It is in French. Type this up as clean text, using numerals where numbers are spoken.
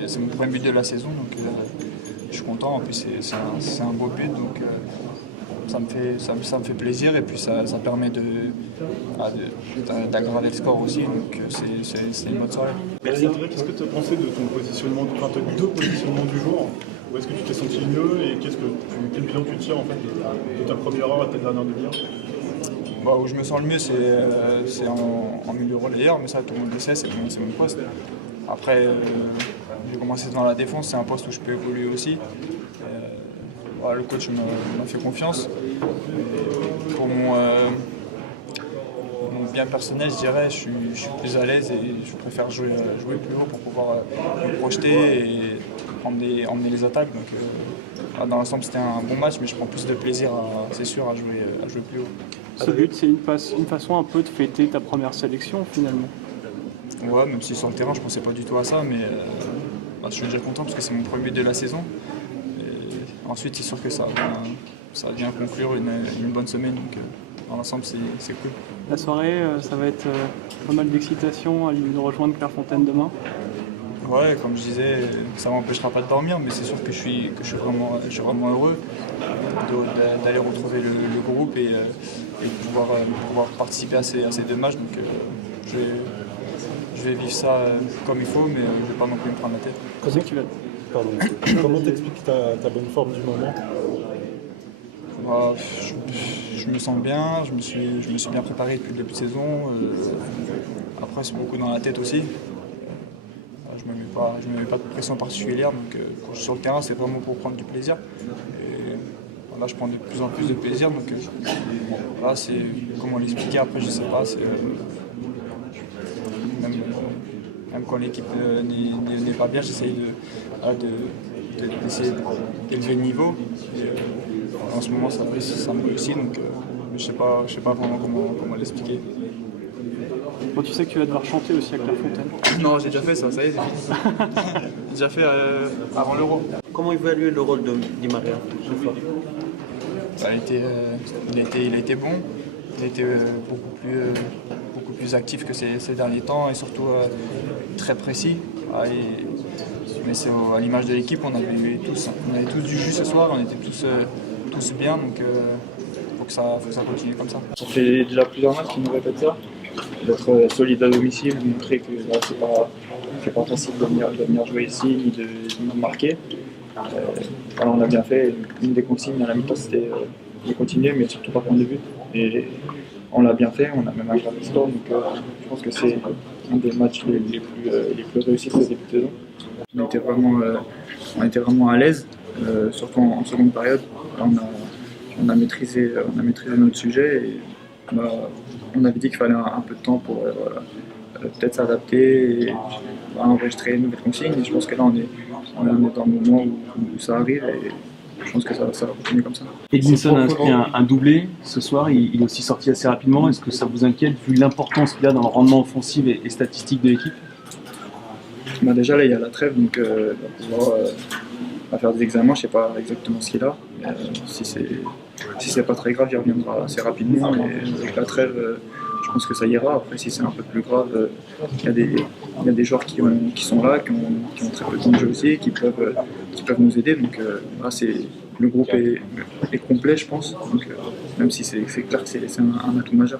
C'est mon premier but de la saison, donc je suis content. En plus, c'est un beau but, donc ça me fait plaisir et puis ça permet d'aggraver le score aussi. Donc c'est une bonne soirée. Merci. Qu'est-ce que tu as pensé de ton positionnement, enfin, tu as eu deux positionnements du jour. Où est-ce que tu t'es senti mieux et quel bilan tu tires en fait de ta première heure à ta dernière demi-heure? Bah, où je me sens le mieux, c'est en milieu relayeur, mais ça tout le monde le sait, c'est mon poste. Après, j'ai commencé dans la défense, c'est un poste où je peux évoluer aussi. Voilà, le coach m'a fait confiance. Et pour mon bien personnel, je dirais, je suis plus à l'aise et je préfère jouer plus haut pour pouvoir me projeter et emmener les attaques. Donc, dans l'ensemble, c'était un bon match, mais je prends plus de plaisir, c'est sûr, à jouer plus haut. Ce but, c'est une façon un peu de fêter ta première sélection finalement. Ouais, même si sur le terrain, je pensais pas du tout à ça, mais je suis déjà content parce que c'est mon premier but de la saison. Et ensuite, c'est sûr que ça vient conclure une bonne semaine, donc dans l'ensemble, c'est cool. La soirée, ça va être pas mal d'excitation à l'idée de rejoindre Clairefontaine demain. Ouais, comme je disais, ça ne m'empêchera pas de dormir, mais c'est sûr que je suis vraiment heureux d'aller retrouver le groupe et de pouvoir participer à ces deux matchs. Donc je vais vivre ça comme il faut, mais je ne vais pas non plus me prendre la tête. Comment t'expliques ta bonne forme du moment? Bah, je me sens bien, je me suis bien préparé depuis le début de saison. Après, c'est beaucoup dans la tête aussi. Je ne me mets pas de pression particulière, donc quand je suis sur le terrain, c'est vraiment pour prendre du plaisir. Et là, je prends de plus en plus de plaisir, donc là, c'est comment l'expliquer après, je ne sais pas. Même quand l'équipe n'est pas bien, j'essaye d'essayer d'élever le niveau. Et, en ce moment, ça me réussit, donc je sais pas vraiment comment l'expliquer. Bon, tu sais que tu vas devoir chanter aussi à Clairefontaine. Non, j'ai déjà fait ça, ça y est, c'est fini. J'ai déjà fait avant l'Euro. Comment évaluer le rôle de Di Maria ce soir? Bah, il a été bon, il a été beaucoup plus actif que ces derniers temps et surtout très précis. Mais c'est à l'image de l'équipe, on avait tous du jus ce soir, on était tous bien, donc faut que ça continue comme ça. Ça fait déjà plusieurs matchs qu'ils nous répètent ça, d'être solide à domicile, de montrer que c'est pas facile de venir jouer ici ni de marquer. On a bien fait, une des consignes à la mi-temps c'était de continuer mais surtout pas prendre de but. Et on l'a bien fait, on a même aggravé le score, donc je pense que c'est un des matchs les plus réussis de cette début de saison. On était vraiment à l'aise, surtout en seconde période. On a maîtrisé notre sujet et on avait dit qu'il fallait un peu de temps pour peut-être s'adapter et enregistrer une nouvelle consigne. Et je pense que là on est dans le moment où ça arrive et je pense que ça va continuer comme ça. Edinson a inscrit un doublé ce soir, il est aussi sorti assez rapidement. Est-ce que ça vous inquiète vu l'importance qu'il a dans le rendement offensif et statistique de l'équipe? Déjà là il y a la trêve, donc il va pouvoir faire des examens, je ne sais pas exactement ce qu'il a. Mais, si c'est pas très grave, il reviendra assez rapidement et avec la trêve je pense que ça ira. Après si c'est un peu plus grave, il y a des joueurs qui sont là, qui ont très peu de temps de jeu aussi, qui peuvent nous aider. Donc là le groupe est complet je pense, donc même si c'est clair que c'est un atout majeur.